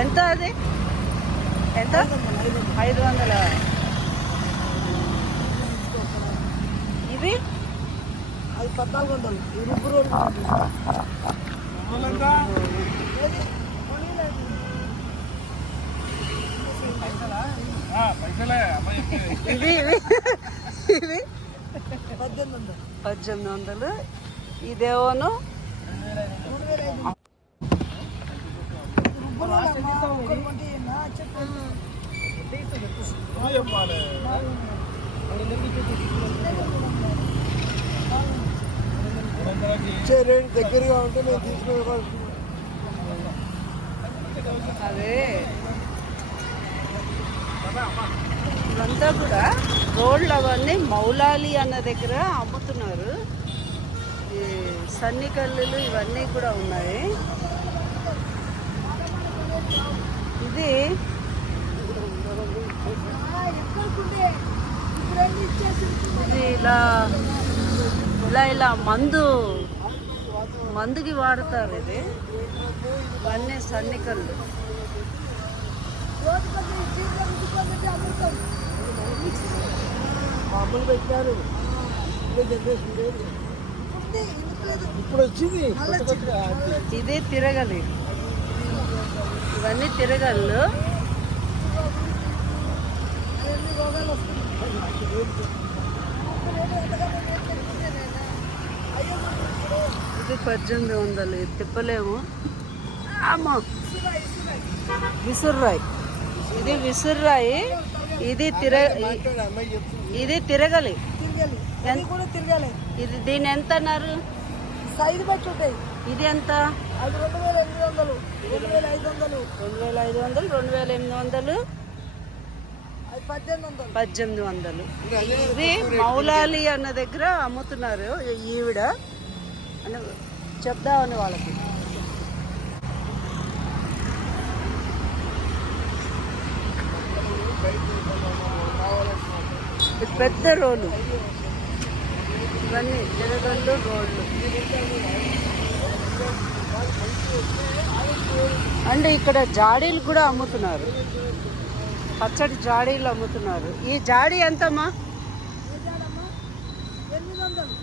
ఎంత అది? ఎంత? ఐదు వందల? ఇవి? అది పద్నాలుగు వందలు రుబ్బు రోడ్డు. ఇవి? ఇవి? పద్దెనిమిది వందలు. పద్దెనిమిది వందలు. ఇదేమోను ఇచ్చే రేటు దగ్గరగా ఉంటే మేము తీసుకునే అదే ఇవంతా కూడా రోడ్లు అవన్నీ మౌలాలి అన్న దగ్గర అమ్ముతున్నారు ఈ సన్ని ఇవన్నీ కూడా ఉన్నాయి. ఇది ఇది ఇలా ఇలా ఇలా మందు మందుకి వాడతారు ఇది. ఇవన్నీ సన్నికల్లు. మామూలు పెట్టారు. జనరేషన్ లేదు. ఇప్పుడు వచ్చింది. ఇది తిరగలి. ఇవన్నీ తిరగళ్ళు. ఇది పద్దెనిమిది వందలు. ఇది తిప్పలేము. అమ్మో. విసుర్రాయి. ఇది విసుర్రాయి. ఇది తిర మాట్లాడు, అమ్మాయి చెప్తుంది. ఇది తిరగలి. తిరగాలి. అది కూడా తిరగాలి. ఇది దీని ఎంత అన్నారు? సైడ్ పెట్టి ఉంటాయి. ఇది ఎంత? అది రెండు వేల ఎనిమిది వందలు. రెండు వేల ఐదు వందలు. రెండు వేల ఐదు వందలు రెండు వేల ఎనిమిది వందలు. అది పద్దెనిమిది వందలు. పద్దెనిమిది వందలు. ఇది మౌలాలి అన్న దగ్గర అమ్ముతున్నారు ఈవిడ. అని చెప్దామని వాళ్ళకి. పెద్ద రోలు. ఇవన్నీ తిరగళ్ళు రోళ్ళు. అండ్ ఇక్కడ జాడీలు కూడా అమ్ముతున్నారు. పచ్చడి జాడీలు అమ్ముతున్నారు. ఈ జాడీ ఎంతమ్మా? ఎనిమిది వందలు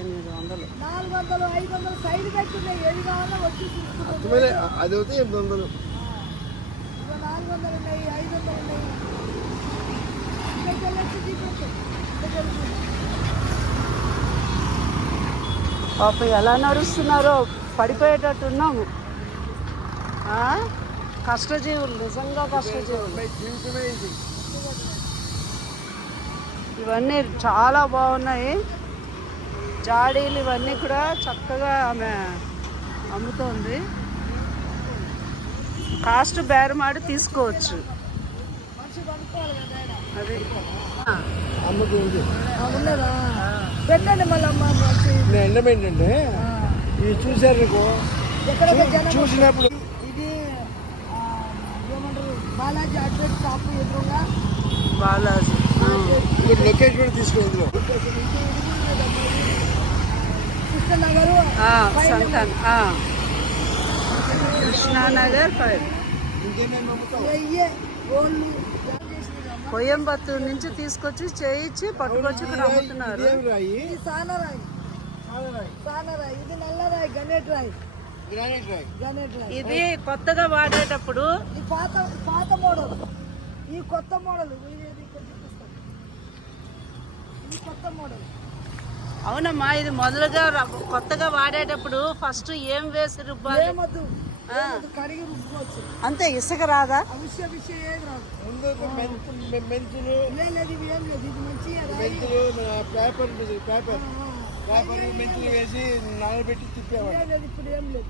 ఎనిమిది వందలు నాలుగు వందలు ఐదు వందలు సైడ్ పెట్టి ఉన్నాయి ఏది కావాలో వచ్చి తీసుకుంటాం అది అయితే ఎనిమిది వందలు ఇక నాలుగు వందలు ఉన్నాయి ఐదు వందలు ఉన్నాయి ఇక్కడికి వెళ్ళొచ్చి తీసుకొచ్చాం ఇక్కడికి వెళ్ళి పాప ఎలా నడుస్తున్నారో పడిపోయేటట్టున్నాము. ఆ? కష్టజీవులు నిజంగా కష్టజీవులు. ఇవన్నీ చాలా బాగున్నాయి. జాడీలు ఇవన్నీ కూడా చక్కగా ఆమె అమ్ముతోంది. కాస్ట్ బేరమాడి తీసుకోవచ్చు. అది. ఉన్నదా? పెట్టండి మళ్ళీ అమ్మ వచ్చి. నేను ఎండం ఏంటంటే ఇవి చూశారు నీకు? చూసినప్పుడు ఇది ఏమంటారు? బాలాజీ అడ్వైట్ షాప్ ఎదురుగా. బాలాజీ. మీరు లొకేషన్ కూడా తీసుకోవద్దు కృష్ణనగరు. కృష్ణానగర్ ఫైవ్ ఇంకేమేమి అమ్ముతాం కోయంబత్తూరు నుంచి తీసుకొచ్చి చేయించి పట్టుకొచ్చి ఇక్కడ అమ్ముతున్నారు. ఇదేం కొత్తగా వాడేటప్పుడు ఈ పాత పాత మోడల్. ఈ కొత్త మోడల్. అవునమ్మా ఇది మొదలుగా కొత్తగా వాడేటప్పుడు ఫస్ట్ ఏం వేసి రుబ్బాలి? కడిగి రుబ్బుకోవచ్చు అంతే ఇసుక రాదా? అవిష్య విషయం ఏది రాదు. ముందు మెంతులు మెంతులు లేదు ఇవి ఏం లేదు ఇది రాయి. మెంతులు పేపర్ పేపర్. పేపర్ మెంతులు వేసి నానబెట్టి తిప్పేవాడు ఇప్పుడు ఏం లేదు.